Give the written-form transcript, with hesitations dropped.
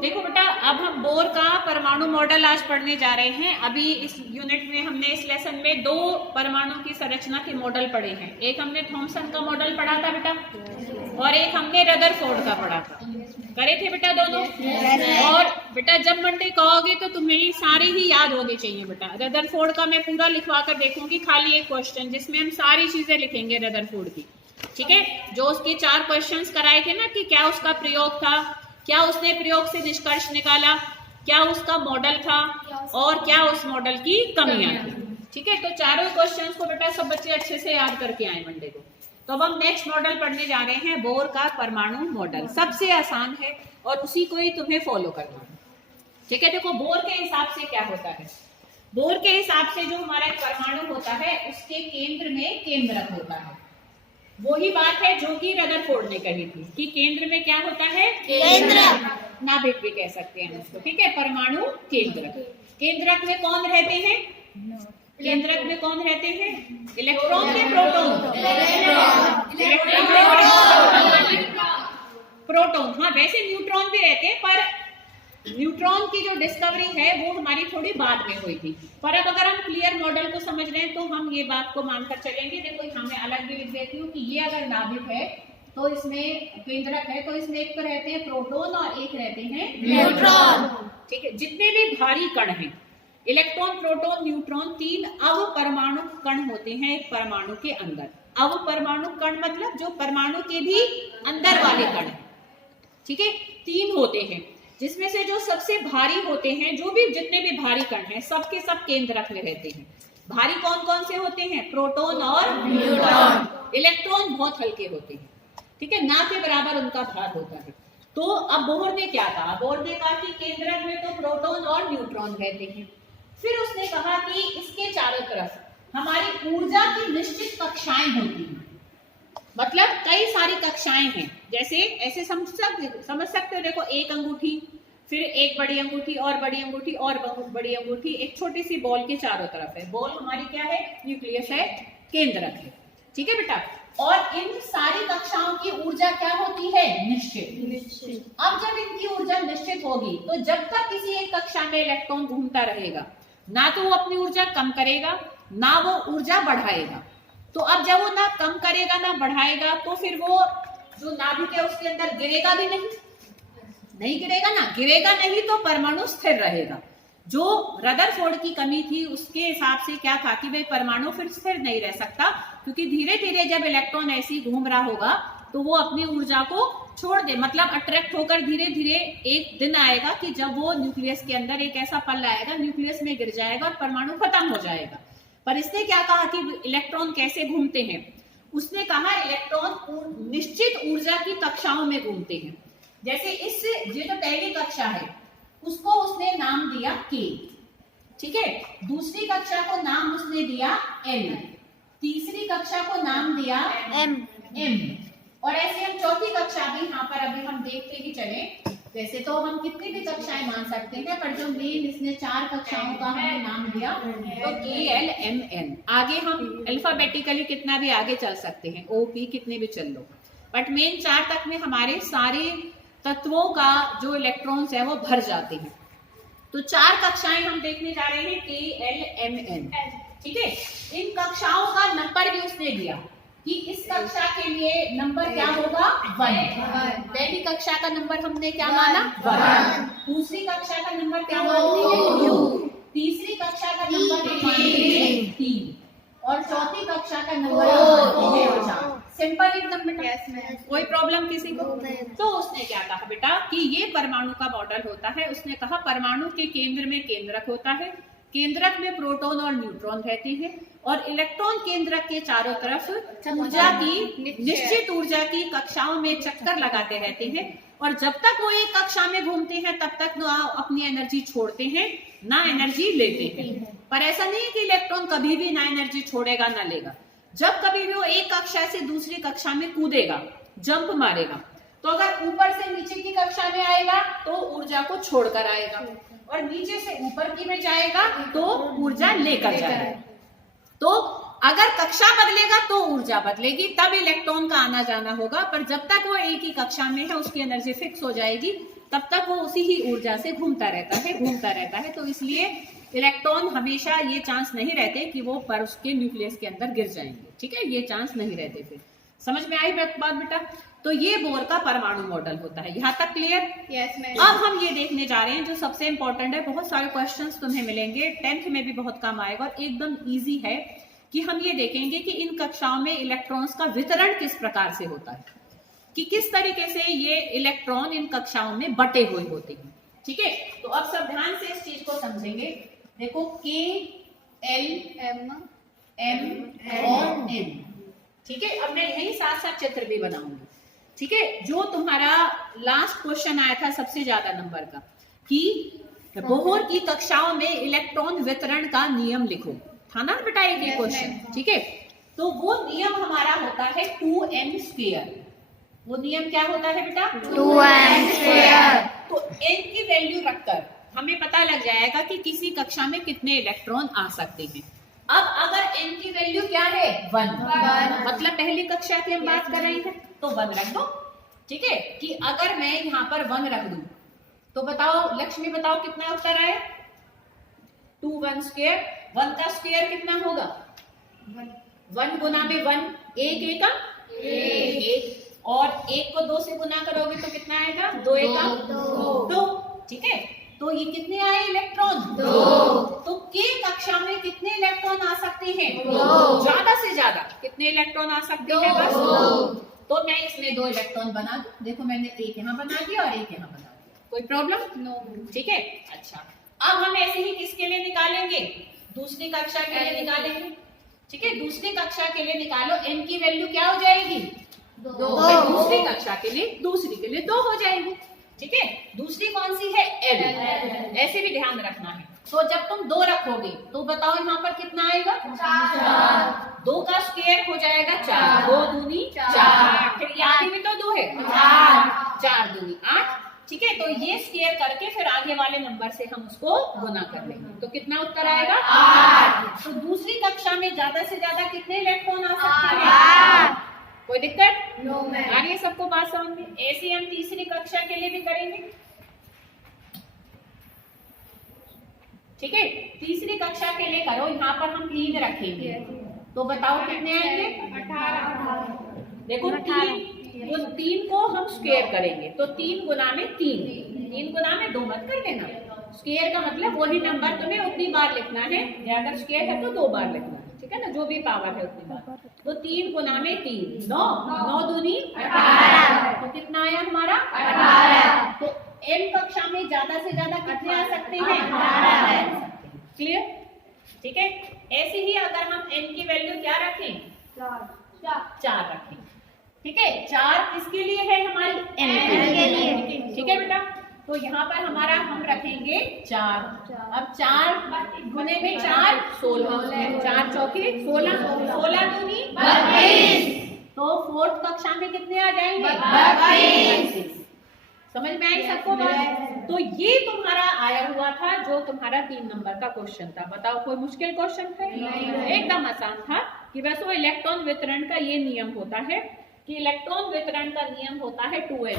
देखो बेटा, अब हम बोर का परमाणु मॉडल आज पढ़ने जा रहे हैं। अभी इस यूनिट में हमने इस लेसन में 2 परमाणु की संरचना के मॉडल पढ़े हैं। एक हमने थॉमसन का मॉडल पढ़ा था बेटा, और एक हमने रदरफोर्ड का पढ़ा था। करे थे बेटा दोनों? और बेटा जब मंडे कहोगे तो तुम्हें सारे ही याद होने चाहिए बेटा। रदरफोर्ड का मैं पूरा लिखवा कर देखूंगी, खाली एक क्वेश्चन जिसमें हम सारी चीजें लिखेंगे रदरफोर्ड की, ठीक है। जो उसके 4 क्वेश्चंस कराए थे ना कि क्या उसका प्रयोग था, क्या उसने प्रयोग से निष्कर्ष निकाला, क्या उसका मॉडल था, और क्या उस मॉडल की कमियां थी, ठीक है। तो चारों क्वेश्चंस को बेटा सब बच्चे अच्छे से याद करके आए मंडे को। तो अब हम नेक्स्ट मॉडल पढ़ने जा रहे हैं, बोर का परमाणु मॉडल। सबसे आसान है और उसी को ही तुम्हें फॉलो करना है, ठीक है। देखो बोर के हिसाब से क्या होता है, बोर के हिसाब से जो हमारा एक परमाणु होता है उसके केंद्र में केंद्रक होता है। वही बात है जो कि रदरफोर्ड ने कही थी कि केंद्र में क्या होता है, केंद्रक, नाभिक भी कह सकते हैं उसको, ठीक है। परमाणु केंद्रक। केंद्रक में कौन रहते हैं, केंद्रक में कौन रहते हैं, इलेक्ट्रॉन या प्रोटॉन, प्रोटॉन। हाँ वैसे न्यूट्रॉन भी रहते हैं, पर न्यूट्रॉन की जो डिस्कवरी है वो हमारी थोड़ी बाद में हुई थी। पर अब अगर हम क्लियर मॉडल को समझ रहे हैं तो हम ये बात को मानकर चलेंगे। देखो यहाँ मैं अलग भी लिख देती हूँ कि ये अगर नाभिक है तो इसमें केंद्रक है, तो इसमें एक तो रहते हैं प्रोटॉन और एक रहते हैं न्यूट्रॉन, ठीक है। जितने भी भारी कण हैं, इलेक्ट्रॉन, प्रोटॉन, न्यूट्रॉन, 3 अवपरमाणु कण होते हैं एक परमाणु के अंदर। अवपरमाणु कण मतलब जो परमाणु के भी अंदर वाले कण हैं, ठीक है। 3 होते हैं, जिसमें से जो सबसे भारी होते हैं, जो भी जितने भी भारी कण हैं सबके सब केंद्रक में रहते हैं। भारी कौन कौन से होते हैं, प्रोटॉन और न्यूट्रॉन। इलेक्ट्रॉन बहुत हल्के होते हैं, ठीक है, ना के बराबर उनका भार होता है। तो अब बोहर ने क्या कहा, बोहर ने कहा कि केंद्रक में तो प्रोटॉन और न्यूट्रॉन रहते हैं। फिर उसने कहा कि इसके चारों तरफ हमारी ऊर्जा की निश्चित कक्षाएं होती हैं, मतलब कई सारी कक्षाएं हैं। जैसे ऐसे समझ सकते हो, देखो एक अंगूठी, फिर एक बड़ी अंगूठी और बड़ी अंगूठी और बड़ी अंगूठी, एक छोटी सी बॉल के चारों तरफ है। बॉल हमारी क्या है, न्यूक्लियस है, केंद्रक है, ठीक है बेटा। और इन सारी कक्षाओं की ऊर्जा क्या होती है, निश्चित। अब जब इनकी ऊर्जा निश्चित होगी तो जब तक किसी एक कक्षा में इलेक्ट्रॉन घूमता रहेगा, ना तो वो अपनी ऊर्जा कम करेगा ना वो ऊर्जा बढ़ाएगा। तो अब जब वो ना कम करेगा ना बढ़ाएगा तो फिर वो जो नाभिक है उसके अंदर गिरेगा भी नहीं गिरेगा ना, गिरेगा नहीं तो परमाणु स्थिर रहेगा। जो रदरफोर्ड की कमी थी उसके हिसाब से क्या था कि भाई परमाणु फिर स्थिर नहीं रह सकता, क्योंकि धीरे धीरे जब इलेक्ट्रॉन ऐसे ही घूम रहा होगा तो वो अपनी ऊर्जा को छोड़ दे, मतलब अट्रैक्ट होकर धीरे धीरे एक दिन आएगा कि जब वो न्यूक्लियस के अंदर एक ऐसा पल आएगा, न्यूक्लियस में गिर जाएगा और परमाणु खत्म हो जाएगा। पर इसने क्या कहा कि इलेक्ट्रॉन कैसे घूमते हैं, उसने कहा इलेक्ट्रॉन निश्चित ऊर्जा की कक्षाओं में घूमते हैं। जैसे इस ये जो पहली कक्षा है उसको उसने नाम दिया K, ठीक है। दूसरी कक्षा को नाम उसने दिया L, तीसरी कक्षा को नाम दिया M, और ऐसे हम चौथी कक्षा भी यहाँ पर अभी हम देखते ही चले। वैसे तो हम कितनी भी कक्षाएं मान सकते हैं, पर जो मेन इसने 4 कक्षाओं का हमें नाम दिया तो K, L, M, N। आगे हम अल्फाबेटिकली कितना भी आगे चल सकते हैं, O, P कितने भी चल लो, बट मेन 4 तक में हमारे सारे तत्वों का जो इलेक्ट्रॉन्स है वो भर जाते हैं। तो 4 कक्षाएं हम देखने जा रहे हैं, K, L, M, N, ठीक है। इन कक्षाओं का नंबर भी उसने दिया कि इस कक्षा के लिए नंबर क्या होगा, 1। पहली कक्षा का नंबर हमने क्या माना, 1। दूसरी कक्षा का नंबर क्या मानते हैं, 2। तीसरी कक्षा का नंबर मानते हैं 3, और चौथी कक्षा का नंबर मानते हैं 4। सिंपल एकदम बेटा, कोई प्रॉब्लम किसी को? तो उसने क्या कहा बेटा कि ये परमाणु का मॉडल होता है। उसने कहा परमाणु के केंद्र में केंद्रक होता है, केंद्रक में प्रोटॉन और न्यूट्रॉन रहते हैं, और इलेक्ट्रॉन केंद्रक के चारों तरफ ऊर्जा की निश्चित ऊर्जा की कक्षाओं में चक्कर लगाते रहते हैं। और जब तक वो एक कक्षा में घूमते हैं तब तक वो अपनी एनर्जी छोड़ते हैं ना एनर्जी लेते हैं। पर ऐसा नहीं है कि इलेक्ट्रॉन कभी भी ना एनर्जी छोड़ेगा ना लेगा। जब कभी भी वो एक कक्षा से दूसरी कक्षा में कूदेगा, जंप मारेगा, तो अगर ऊपर से नीचे की कक्षा में आएगा तो ऊर्जा को छोड़कर आएगा, और नीचे से ऊपर की में जाएगा तो ऊर्जा लेकर जाएगा। तो अगर कक्षा बदलेगा तो ऊर्जा बदलेगी, तब इलेक्ट्रॉन का आना जाना होगा। पर जब तक वो एक ही कक्षा में है उसकी एनर्जी फिक्स हो जाएगी, तब तक वो उसी ही ऊर्जा से घूमता रहता है। तो इसलिए इलेक्ट्रॉन हमेशा ये चांस नहीं रहते कि वो पर उसके न्यूक्लियस के अंदर गिर जाएंगे, ठीक है, ये चांस नहीं रहते। फिर समझ में आई बात बेटा? तो ये बोर का परमाणु मॉडल होता है। यहाँ तक क्लियर? Yes ma'am. अब हम ये देखने जा रहे हैं जो सबसे इंपॉर्टेंट है, बहुत सारे क्वेश्चंस तुम्हें मिलेंगे, 10th में भी बहुत काम आएगा और एकदम इजी है कि हम ये देखेंगे कि इन कक्षाओं में इलेक्ट्रॉन्स का वितरण किस प्रकार से होता है, कि किस तरीके से ये इलेक्ट्रॉन इन कक्षाओं में बटे हुए होते हैं, ठीक है। तो अब सब ध्यान से इस चीज को समझेंगे। देखो K L M और N, ठीक है। अब मैं यही साथ साथ चित्र भी बनाऊंगी, ठीक है। जो तुम्हारा लास्ट क्वेश्चन आया था सबसे ज्यादा नंबर का, कि बोहर की कक्षाओं में इलेक्ट्रॉन वितरण का नियम लिखो, था ना बेटा ये क्वेश्चन, ठीक है। तो वो नियम हमारा होता है 2n²। वो नियम क्या होता है बेटा? 2n²। तो n की वैल्यू रखकर हमें पता लग जाएगा कि किसी कक्षा में कितने इलेक्ट्रॉन आ सकते हैं। अब अगर n की वैल्यू क्या है? 1, मतलब पहली कक्षा की हम बात कर रहे हैं, तो 1 रख दो, ठीक है। कि अगर मैं यहाँ पर 1 रख दूं तो बताओ लक्ष्मी, बताओ कितना उत्तर आया? 2 1² 1 का स्क्वायर कितना होगा? 1 गुना में 1, 1 1 का 1, और 1 को 2 से गुना करोगे तो कितना आएगा? 2 1 का 2, ठीक है। तो ये कितने आए इलेक्ट्रॉन? 2। तो के कक्षा में कितने इलेक्ट्रॉन आ सकते हैं? 2। ज्यादा से ज्यादा कितने इलेक्ट्रॉन आ सकते हैं? बस 2। तो मैं इसमें 2 इलेक्ट्रॉन बना दूं। देखो मैंने एक यहाँ बना दिया और एक यहाँ बना दिया, कोई प्रॉब्लम? नो। ठीक है, अच्छा। अब हम ऐसे ही किसके लिए निकालेंगे? दूसरी कक्षा के लिए निकालेंगे, ठीक है। दूसरी कक्षा के लिए निकालो, n की वैल्यू क्या हो जाएगी? 2। दूसरी कक्षा के लिए, दूसरी के लिए 2 हो जाएगी, ठीक है। दूसरी कौन सी है? L। ऐसे भी ध्यान रखना है। तो जब तुम 2 रखोगे तो बताओ यहाँ पर कितना आएगा? 4। 2 का स्क्वायर हो जाएगा 4, 2 दूनी 4, फिर यहाँ भी तो 2 है, 4 दूनी 8, ठीक है। तो ये स्क्वायर करके फिर आगे वाले नंबर से हम उसको गुना कर लेंगे, तो कितना उत्तर आएगा? 8। तो दूसरी कक्षा में ज्यादा से ज्यादा कितने इलेक्ट्रॉन आ सकते हैं? कोई दिक्कत? No ma'am. आ रही है सबको बात समझ में? ऐसे हम तीसरी कक्षा के लिए भी करेंगे, ठीक है। तीसरी कक्षा के लिए करो, यहाँ पर हम 3 रखेंगे, तो बताओ कितने आएंगे? 18। देखो 3 को हम स्क्वायर करेंगे, तो 3 गुना में 3, 3 गुना में 2 मत कर लेना। स्क्वायर का मतलब वही नंबर तुम्हें उतनी बार लिखना है, अगर स्क्वायर है तो 2 बार लिखना है, ठीक है ना, जो भी पावर है उतनी बार। तो 3 गुना में 3, 9, 9 दूनी 18, तो कितना आया हमारा? 18। तो n कक्षा में ज्यादा से ज्यादा कितने आ सकते हैं? 18। क्लियर? ठीक है। ऐसे ही अगर हम n की वैल्यू क्या रखें? 4 रखें, ठीक है। 4 किसके लिए है? हमारी n के लिए, ठीक है बेटा। तो यहाँ पर हमारा हम रखेंगे 4। अब 4 गुने में 4, 16, 4 चौके 16, 16 दूनी 32, तो 4th कक्षा में कितने आ जाएंगे? 32। समझ में आई सबको बात? तो ये तुम्हारा आया हुआ था जो तुम्हारा 3 नंबर का क्वेश्चन था। बताओ कोई मुश्किल क्वेश्चन था? एकदम आसान था कि बस वो इलेक्ट्रॉन वितरण का ये नियम होता है कि इलेक्ट्रॉन वितरण का नियम होता है 2n।